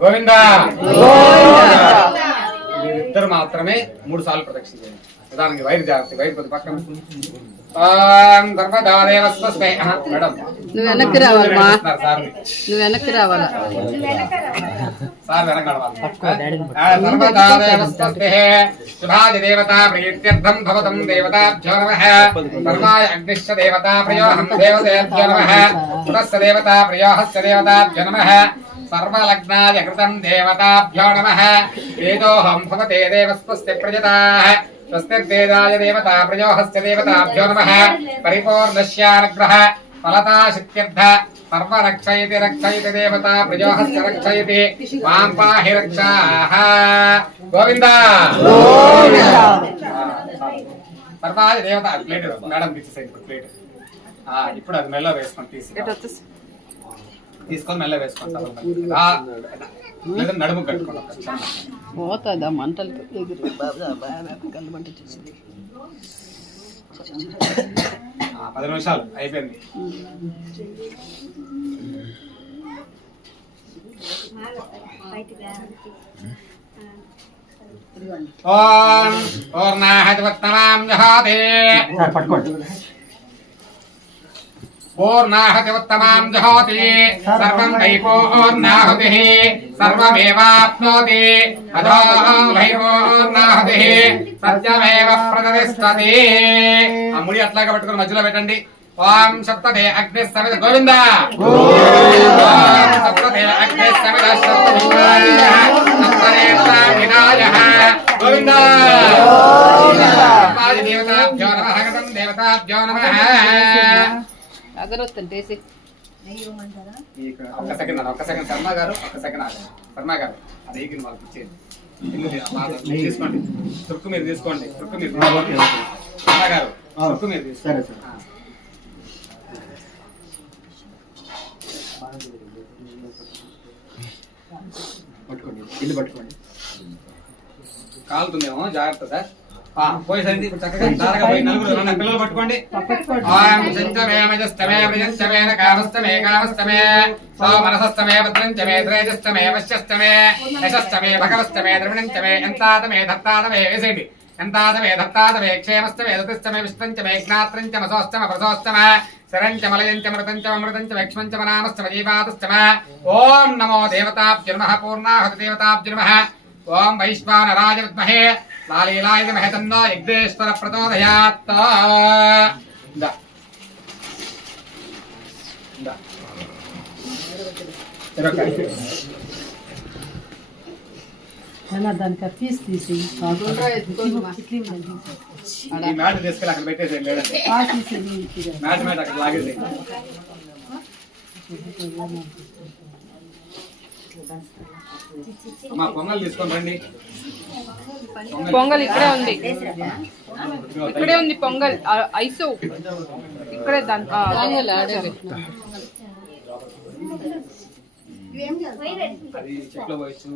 గోవింద ఇద్దరు మాత్రమే 3 సార్లు ప్రదక్షిణ చేయండి. ప్రధానంగా వైర్ జాగ్రత్త, వైర్ కొద్ది పక్కన. మేడం నువ్వు వెనక్కి రావాలమ్మా, నువ్వు వెనక్కి రావాలా. సార్ శుభాది దేవతా ప్రీత్యర్థం భవతం దేవతాభ్యో నమః. సర్వాయ అగ్నిశ్చ దేవతా ప్రియోహం దేవతేభ్యో నమః. సురస్య దేవతా ప్రియోహస్య దేవతాభ్యో నమః. సర్వలగ్నాయ కృతం దేవతాభ్యో నమః. వేదోహం భవతే దేవస్వస్తి ప్రజతాః. స్వస్తిర్వేదాయ దేవతా ప్రజోహస్య దేవతాభ్యో నమః. పరిపూర్ణస్యానుగ్రహ ఫలతాశక్త్యర్థ సర్వరక్షయతి రక్షయతి దేవతా ప్రజోహస్య రక్షయతి మాం పాహి రక్షాః. గోవింద సర్వాయ దేవత. ప్లేట్ మేడం ఇచ్చేసేయండి ప్లేట్. ఇప్పుడు అది మెల్ల వేసుకొని తీసుకొని మెల్ల వేసుకుంటాం. లేదా నడుము కట్టుకోండి. పోతుందా మంటలు కళ్ళు మంట చేసింది. 10 నిమిషాలు అయిపోయింది. ఓం పూర్ణాహతివత్తమాం జహాతే పూర్ణాహతివత్తమాం జహాతి సర్వం వై పూర్ణాహుతిః సర్వమేవాప్నోతి అథో వై పూర్ణాహుతిః సత్యమేవ ప్రతిష్టతి. ఆ ముడి అట్లాగా పట్టుకుని మధ్యలో పెట్టండి. ఓం సప్తతే అగ్ని సమిత. గోవింద సప్తతే అగ్ని సమిత వినాయః. గోవింద దేవతాభ్యో నమః. దేవతాభ్యో నమః. అగరొత్తంటే ఒక్క సెకండ్ శర్మ గారు, ఒక్క సెకండ్ శర్మ గారు అది వాళ్ళకి ఇచ్చేది. తీసుకోండి, తుక్కు మీరు తీసుకోండి. తుక్కు మీరు శర్మ గారు తుక్కు మీరు తీసుకోండి. పట్టుకోండి, ఇల్లు పట్టుకోండి. కాలుతుందేమో, జాగ్రత్త సార్. పోయేసరికి ఇప్పుడు చక్కగా దారగా పోయి నలుగురు పిల్లలు పట్టుకోండి. కామస్తమే కామస్తమే మనసస్తమే భద్రంచమే త్రేజస్తమే వశ్యస్తమే యశస్తమే భగవస్తమే ద్రవిణంచమే ఎంతాతమే దత్తాతమే వేసేయండి. ఎంతాతమే దత్తాతమే క్షేమస్తమే దతిస్తమే విష్ణంచమే జ్ఞాత్రంచ మసోస్తమ ప్రసోస్తమ శరంచ మలయంచ మృతంచ అమృతంచ లక్ష్మంచ మనామస్తమ జీవాతస్తమ. ఓం నమో దేవతాభ్యో నమః. పూర్ణాహుతి దేవతాభ్యో నమః. ఓం వైశ్వానరాయ విద్మహే లాలీలాయ ధీమహి తన్నో యజ్ఞేశ్వర ప్రచోదయాత్. దానికి పీస్ తీసి మ్యాట్ తీసుకెళ్ళి అక్కడ పెట్టేసేయండి. మ్యాట్ అక్కడ లాగేసేయండి. మా పొంగల్ తీసుకొని రండి. పొంగల్ ఇక్కడే ఉంది, ఇక్కడే ఉంది పొంగల్. ఐసు ఇక్కడే దాని అది చెట్లో పోయచ్చు.